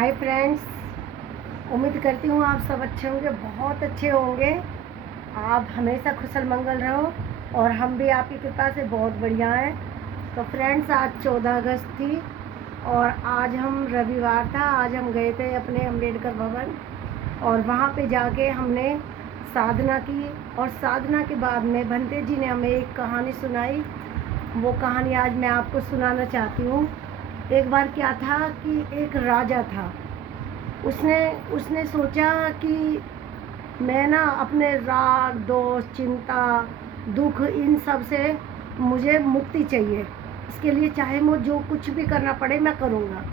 Hi friends, उम्मीद करती हूँ आप सब अच्छे होंगे, बहुत अच्छे होंगे। आप हमेशा खुशल मंगल रहो और हम भी आपकी कृपा से बहुत बढ़िया हैं। तो फ्रेंड्स, आज 14 अगस्त थी और आज हम रविवार था। आज हम गए थे अपने अम्बेडकर भवन और वहाँ पे जाके हमने साधना की और साधना के बाद में भंते जी ने हमें एक कहानी सुनाई। वो कहानी आज मैं आपको सुनाना चाहती हूँ। एक बार क्या था कि एक राजा था। उसने उसने सोचा कि मैं ना अपने राग, दोष, चिंता, दुख, इन सब से मुझे मुक्ति चाहिए। इसके लिए चाहे मुझे जो कुछ भी करना पड़े मैं करूँगा।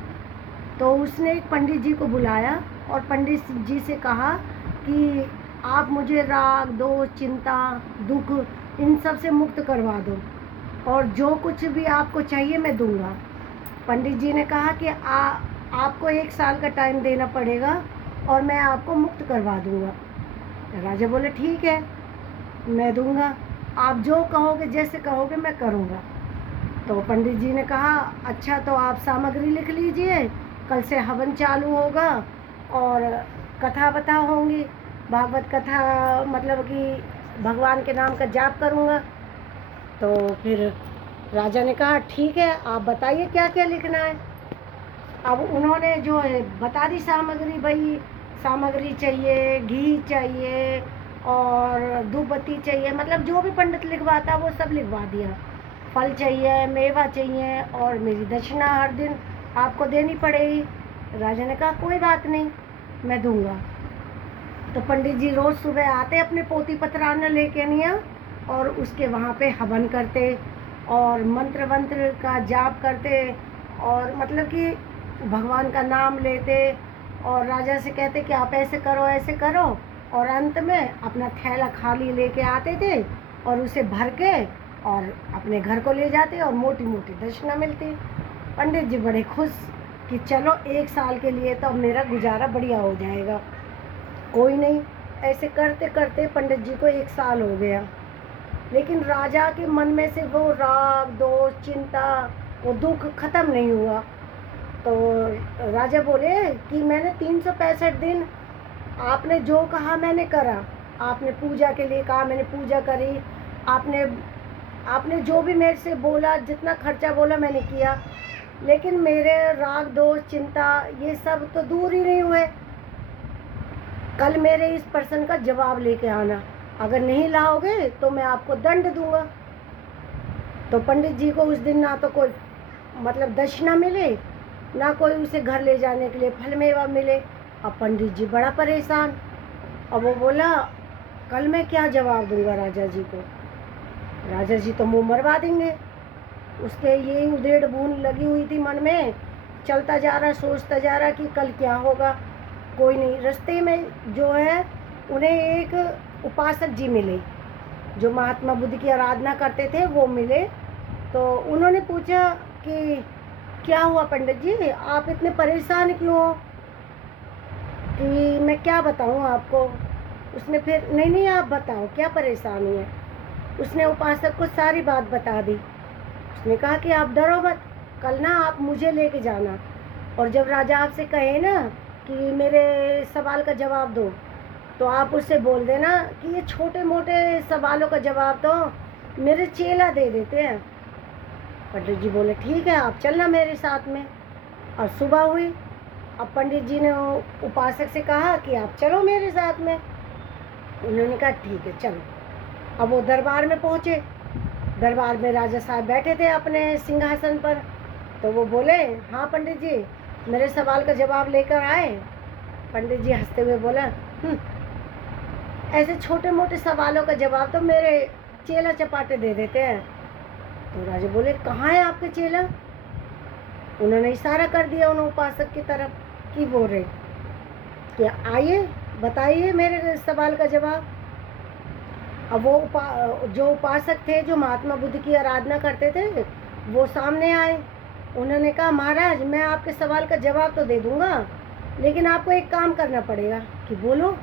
तो उसने एक पंडित जी को बुलाया और पंडित जी से कहा कि आप मुझे राग, दोष, चिंता, दुख, इन सब से मुक्त करवा दो और जो कुछ भी आपको चाहिए मैं दूंगा। पंडित जी ने कहा कि आपको 1 साल का टाइम देना पड़ेगा और मैं आपको मुक्त करवा दूंगा। राजा बोले ठीक है, मैं दूंगा, आप जो कहोगे, जैसे कहोगे मैं करूँगा। तो पंडित जी ने कहा अच्छा, तो आप सामग्री लिख लीजिए, कल से हवन चालू होगा और कथा बथा होंगी, भागवत कथा, मतलब कि भगवान के नाम का जाप करूँगा। तो फिर राजा ने कहा ठीक है, आप बताइए क्या क्या लिखना है। अब उन्होंने जो है बता दी सामग्री, भाई सामग्री चाहिए, घी चाहिए और धूप बत्ती चाहिए, मतलब जो भी पंडित लिखवाता वो सब लिखवा दिया। फल चाहिए, मेवा चाहिए और मेरी दक्षिणा हर दिन आपको देनी पड़ेगी। राजा ने कहा कोई बात नहीं, मैं दूंगा। तो पंडित जी रोज़ सुबह आते अपने पोती पत्राना लेके निया और उसके वहाँ पे हवन करते और मंत्र वंत्र का जाप करते और मतलब कि भगवान का नाम लेते और राजा से कहते कि आप ऐसे करो, ऐसे करो, और अंत में अपना थैला खाली लेके आते थे और उसे भर के और अपने घर को ले जाते और मोटी मोटी दक्षिणा मिलती। पंडित जी बड़े खुश कि चलो 1 साल के लिए तो अब मेरा गुजारा बढ़िया हो जाएगा। कोई नहीं, ऐसे करते करते पंडित जी को 1 साल हो गया, लेकिन राजा के मन में से वो राग, दोष, चिंता, वो दुख खत्म नहीं हुआ। तो राजा बोले कि मैंने 365 दिन आपने जो कहा मैंने करा। आपने पूजा के लिए कहा, मैंने पूजा करी। आपने आपने जो भी मेरे से बोला, जितना खर्चा बोला मैंने किया, लेकिन मेरे राग, दोष, चिंता ये सब तो दूर ही नहीं हुए। कल मेरे इस प्रश्न का जवाब लेके आना, अगर नहीं लाओगे तो मैं आपको दंड दूंगा। तो पंडित जी को उस दिन ना तो कोई मतलब दक्षिणा मिले, ना कोई उसे घर ले जाने के लिए फल मेवा मिले। अब पंडित जी बड़ा परेशान। अब वो बोला कल मैं क्या जवाब दूंगा राजा जी को। राजा जी तो मुँह मरवा देंगे। उसके ये उधेड़ बूंद लगी हुई थी मन में, चलता जा रहा, सोचता जा रहा कि कल क्या होगा। कोई नहीं, रास्ते में जो है उन्हें एक उपासक जी मिले जो महात्मा बुद्ध की आराधना करते थे, वो मिले। तो उन्होंने पूछा कि क्या हुआ पंडित जी, आप इतने परेशान क्यों हो, कि मैं क्या बताऊं आपको। उसने फिर नहीं नहीं, आप बताओ क्या परेशानी है। उसने उपासक को सारी बात बता दी। उसने कहा कि आप डरो मत, कल ना आप मुझे लेके जाना और जब राजा आपसे कहे ना कि मेरे सवाल का जवाब दो, तो आप उससे बोल देना कि ये छोटे मोटे सवालों का जवाब तो मेरे चेला दे देते हैं। पंडित जी बोले ठीक है, आप चलना मेरे साथ में। और सुबह हुई। अब पंडित जी ने उपासक से कहा कि आप चलो मेरे साथ में। उन्होंने कहा ठीक है चलो। अब वो दरबार में पहुँचे। दरबार में राजा साहब बैठे थे अपने सिंहासन पर। तो वो बोले हाँ पंडित जी, मेरे सवाल का जवाब लेकर आए। पंडित जी हंसते हुए बोला ऐसे छोटे मोटे सवालों का जवाब तो मेरे चेला चपाटे दे देते हैं। तो राजा बोले कहाँ है आपके चेला। उन्होंने इशारा कर दिया उन उपासक की तरफ कि बोल रहे कि आइए बताइए मेरे सवाल का जवाब। अब वो जो उपासक थे जो महात्मा बुद्ध की आराधना करते थे, वो सामने आए। उन्होंने कहा महाराज, मैं आपके सवाल का जवाब तो दे दूंगा, लेकिन आपको एक काम करना पड़ेगा। कि बोलो।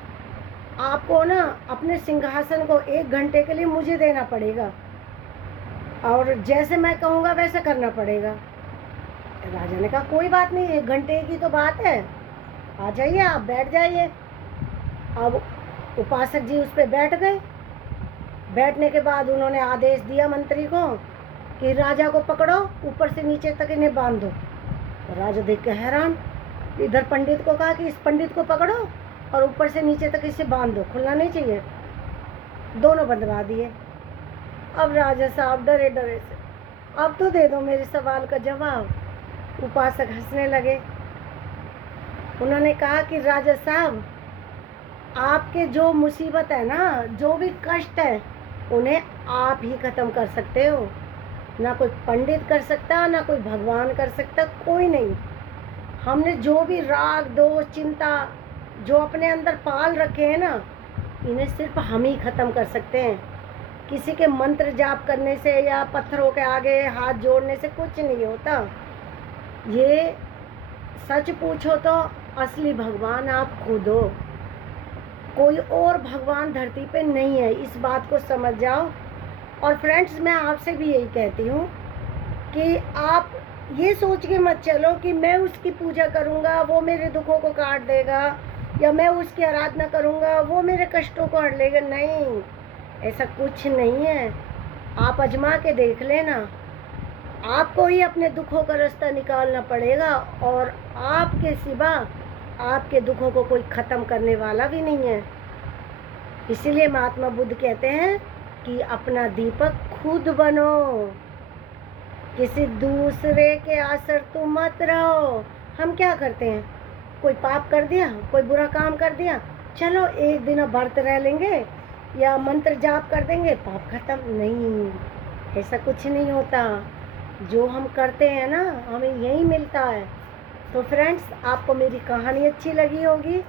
आपको ना अपने सिंहासन को 1 घंटे के लिए मुझे देना पड़ेगा और जैसे मैं कहूँगा वैसा करना पड़ेगा। राजा ने कहा कोई बात नहीं, 1 घंटे की तो बात है, आ जाइए, आप बैठ जाइए। अब उपासक जी उस पर बैठ गए। बैठने के बाद उन्होंने आदेश दिया मंत्री को कि राजा को पकड़ो, ऊपर से नीचे तक इन्हें बांध दो। तो राजा देख के हैरान, इधर पंडित को कहा कि इस पंडित को पकड़ो और ऊपर से नीचे तक इसे बांध दो, खुलना नहीं चाहिए। दोनों बंधवा दिए। अब राजा साहब डरे डरे से, अब तो दे दो मेरे सवाल का जवाब। उपासक हंसने लगे। उन्होंने कहा कि राजा साहब, आपके जो मुसीबत है ना, जो भी कष्ट है, उन्हें आप ही ख़त्म कर सकते हो। ना कोई पंडित कर सकता, ना कोई भगवान कर सकता, कोई नहीं। हमने जो भी राग दोष चिंता जो अपने अंदर पाल रखे हैं ना, इन्हें सिर्फ हम ही ख़त्म कर सकते हैं। किसी के मंत्र जाप करने से या पत्थरों के आगे हाथ जोड़ने से कुछ नहीं होता। ये सच पूछो तो असली भगवान आप खुद हो, कोई और भगवान धरती पे नहीं है, इस बात को समझ जाओ। और फ्रेंड्स, मैं आपसे भी यही कहती हूँ कि आप ये सोच के मत चलो कि मैं उसकी पूजा करूँगा वो मेरे दुखों को काट देगा, या मैं उसकी आराधना करूँगा वो मेरे कष्टों को हट लेगा। नहीं, ऐसा कुछ नहीं है। आप आजमा के देख लेना, आपको ही अपने दुखों का रास्ता निकालना पड़ेगा, और आपके सिवा आपके दुखों को कोई ख़त्म करने वाला भी नहीं है। इसीलिए महात्मा बुद्ध कहते हैं कि अपना दीपक खुद बनो, किसी दूसरे के आसर तुम मत रहो। हम क्या करते हैं, कोई पाप कर दिया, कोई बुरा काम कर दिया, चलो एक दिन व्रत रह लेंगे या मंत्र जाप कर देंगे, पाप खत्म। नहीं, ऐसा कुछ नहीं होता। जो हम करते हैं ना, हमें यही मिलता है। तो फ्रेंड्स, आपको मेरी कहानी अच्छी लगी होगी,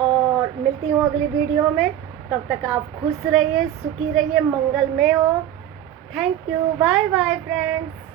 और मिलती हूँ अगली वीडियो में। तब तक आप खुश रहिए, सुखी रहिए, मंगलमय हो। Thank you, bye bye friends.